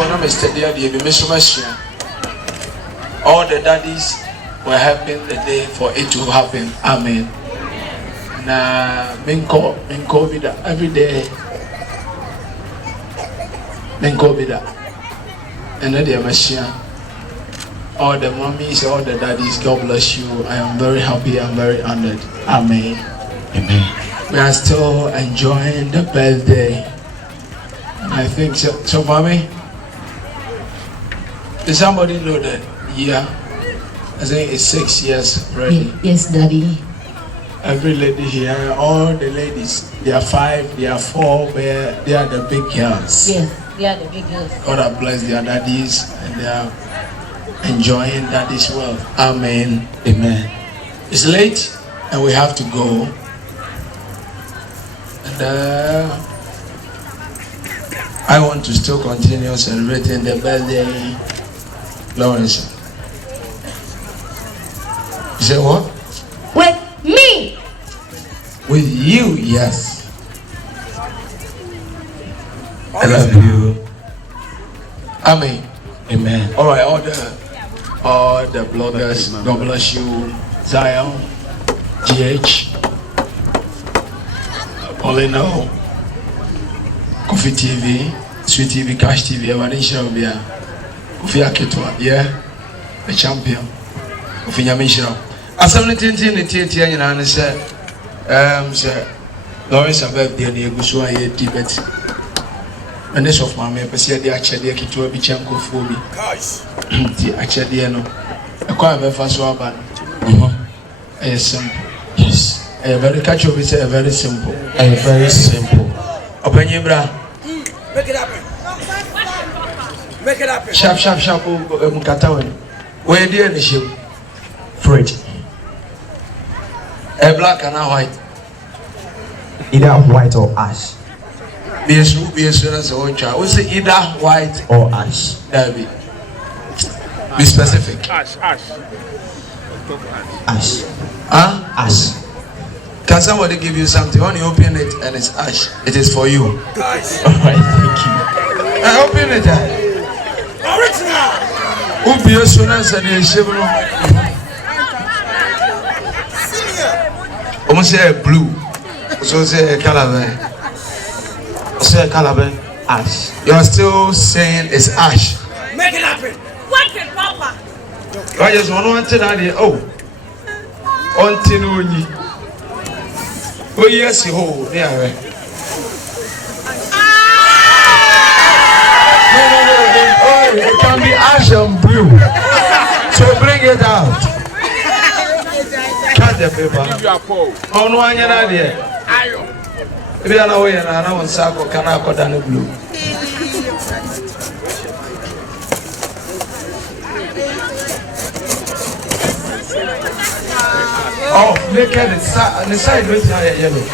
one of Mr. Dear, all the daddies were helping the day for it to happen. Amen. Na minko vida every day. Minko vida. And then the machine. All the mommies, all the daddies, God bless you. I am very happy. I'm very honored. Amen. Amen. We are still enjoying the birthday. I think so. So, mommy, does somebody know that? Yeah, I think it's 6 years already. Yes, Daddy. Every lady here, all the ladies, they are 5, they are 4, they are the big girls. Yes, they are the big girls. God bless their daddies, and they are enjoying daddy's wealth. Amen. Amen. It's late, and we have to go. And I want to still continue celebrating the birthday, Lawrence. You say what? With me. With you, yes. I love you. Amen. Amen. All right, all the bloggers, God bless you. Zion, GH, Paulino, Coffee TV, Sweet TV, Cash TV, Evanisha, Kofi Aketwa, yeah, the champion. Kofi Nyamishra. As I'm not in the and say, sir, Lawrence above the Negusua debate. And this of my member said the actually to be chanko for me. The actually, no, a quite a fast one. It's simple. Yes. A very catch of it, a very simple. A very simple. Open your bra. Make it happen. Make it happen. Sharp, Mukatawan. Where the other ship? Fridge. A black and a white. Either white or ash. Be as soon as a own child. We say either white or ash. That be specific. Ash. Ash. Huh? Ash. Can somebody give you something? When you open it and it's ash, it is for you. Guys. Alright, thank you. I open it. Original. Who be as soon as a ship? Almost say blue. So say calabash. Say calabash. Ash. You are still saying it's ash. Make it happen. What can Papa? I just want to tell you, oh, until you. Oh, yes, you hold. Yeah, right. No. Oh, it can be ash and blue. So bring it out. Cut the paper. Oh, no, I'm not there. If you are not wearing an own sack or can I cut down the blue? Oh, look at it. The side with yellow.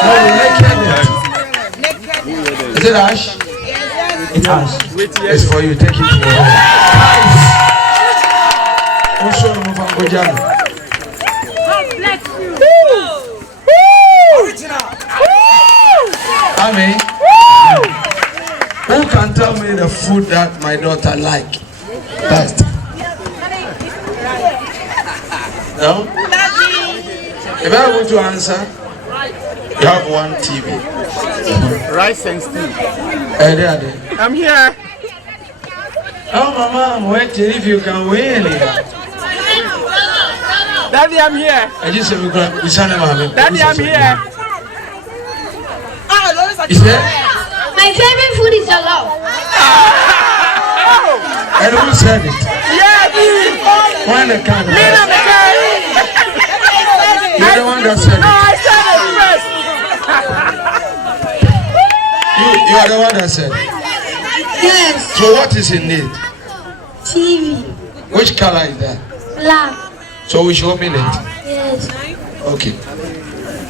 No, look at it. Is it ash? It's ash. It's for you. Take it to your home. Guys. God bless you. Original. Amen. Who can tell me the food that my daughter like best? No? If I want to answer, you have one TV. Rice and stew. I'm here. Oh, Mama, I'm waiting if you can win it. Daddy, I'm here. I just said, Daddy, I'm here. Is there? My favorite food is jollof. And who said it? Yeah, Why the camera? You're the one that said it. I said it first. You are the one that said it. Yes. So what is in it? TV. Which color is that? Black. So we should open it. Yes. Okay.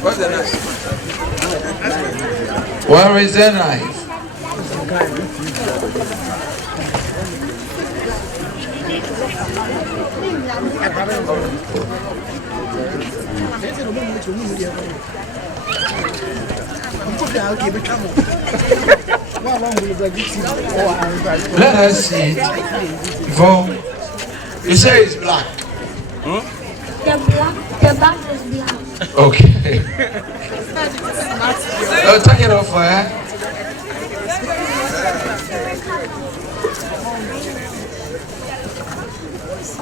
What's the knife? Where is the knife? Let us see it. Before you say it's black. The back is black. Okay. Take it off for her.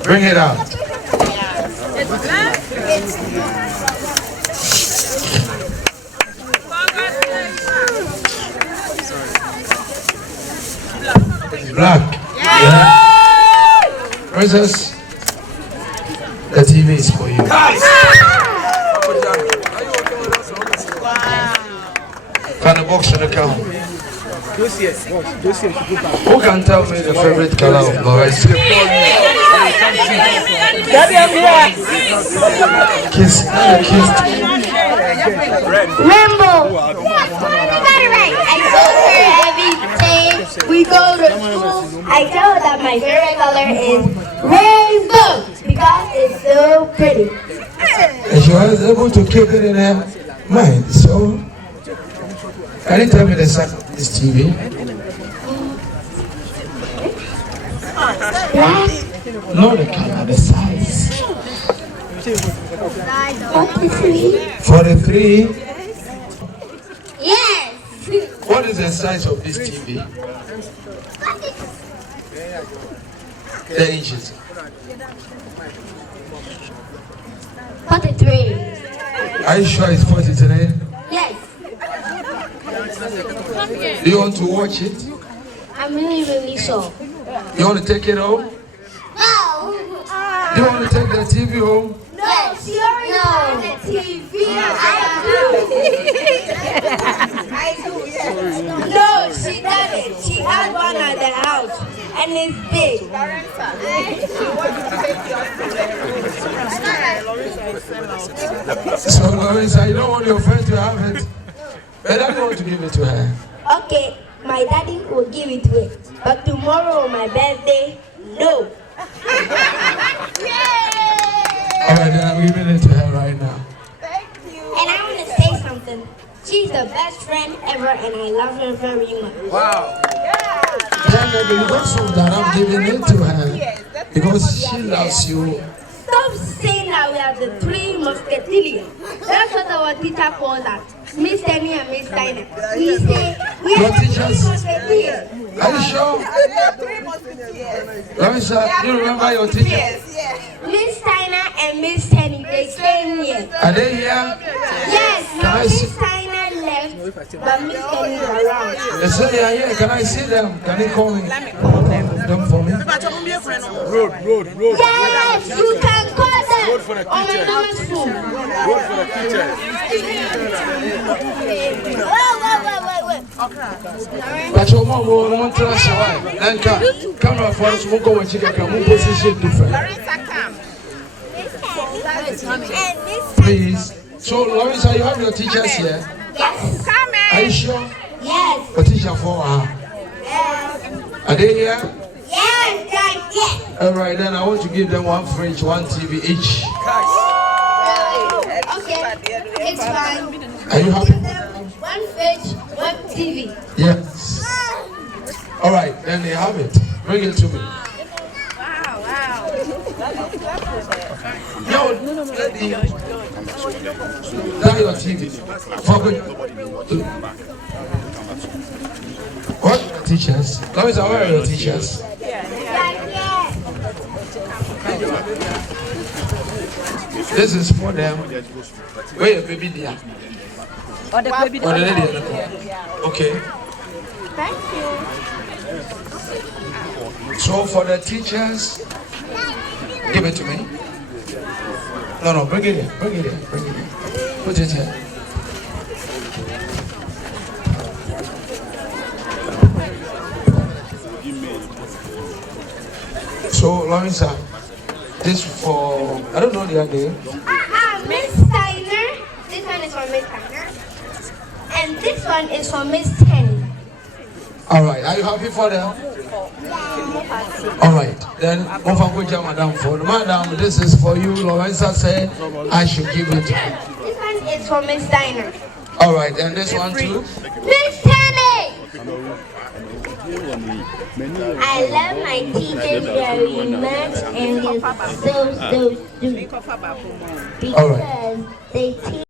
Bring it out. It's black. It's black. Yeah. Princess, the TV is for you. Find the box in the car. Who can tell me the favorite color of Lawrence? Kiss. Rainbow. Yes, you got it right. I told her every day we go to school. I told her that my favorite color is rainbow because it's so pretty. And she was able to keep it in her mind. So, can you tell me the size of this TV? Black. No, the color, the size. 43. 43. Yes. What is the size of this TV? 10 inches. 43. Are you sure it's 43? Yes. Do you want to watch it? I'm really sure. You want to take it home? No. Do you want to take the TV home? No, she already has the TV. I do, yes. No, she doesn't. She has one at the house, and it's big. So, Larissa, you don't want your friend to have it. But I don't want to give it to her. Okay, my daddy will give it to her. But tomorrow, my birthday, no. Alright, then I'm giving it to her right now. And I want to say something. She's the best friend ever, and I love her very much. Then because of that, I'm giving it to her. Because she loves you. Stop saying that we are the three musketeers. That's what our teacher calls us. Miss Tenny and Miss Steiner. We say we Your are the teachers? three musketeers. Are you sure? Larissa, you remember your teacher? Miss Steiner and Miss Tenny, they came here. Are they here? Yes, Can now I see? Miss Steiner left, but Miss Tenny is around. They say they are here. Can I see them? Can you call me? Call them for me. Yes, you can call them on my mama's phone. Wait. But your mom will tell us why. Then come for us. We'll go and check out. We'll position different. Please. So, Larissa, you have your teachers here? Yes. Are you sure? Yes. What teacher for her? Are they here? Yes, yes. Alright, then I want to give them one fridge, one TV each. Okay, it's fine. Are you happy? One fridge, one TV. Yes. Alright, then they have it. Bring it to me. No, lady. That's your TV. Forget. What teachers? Let me say, where are your teachers? This is for them. Where your baby there? Or the baby. Or the lady in the car? Okay. Thank you. So for the teachers, give it to me. No, bring it here. Bring it here. Bring it here. Put it here. So, Larissa, this for, I don't know the other name. Miss Steiner. This one is for Miss Steiner. And this one is for Miss Tenny. Alright, are you happy for them? Alright, then, Madam, this is for you. Larissa said I should give it to you. This one is for Miss Steiner. All right, and this one too. Miss Tenny. I love my teachers very much and they're so sweet All right. because they teach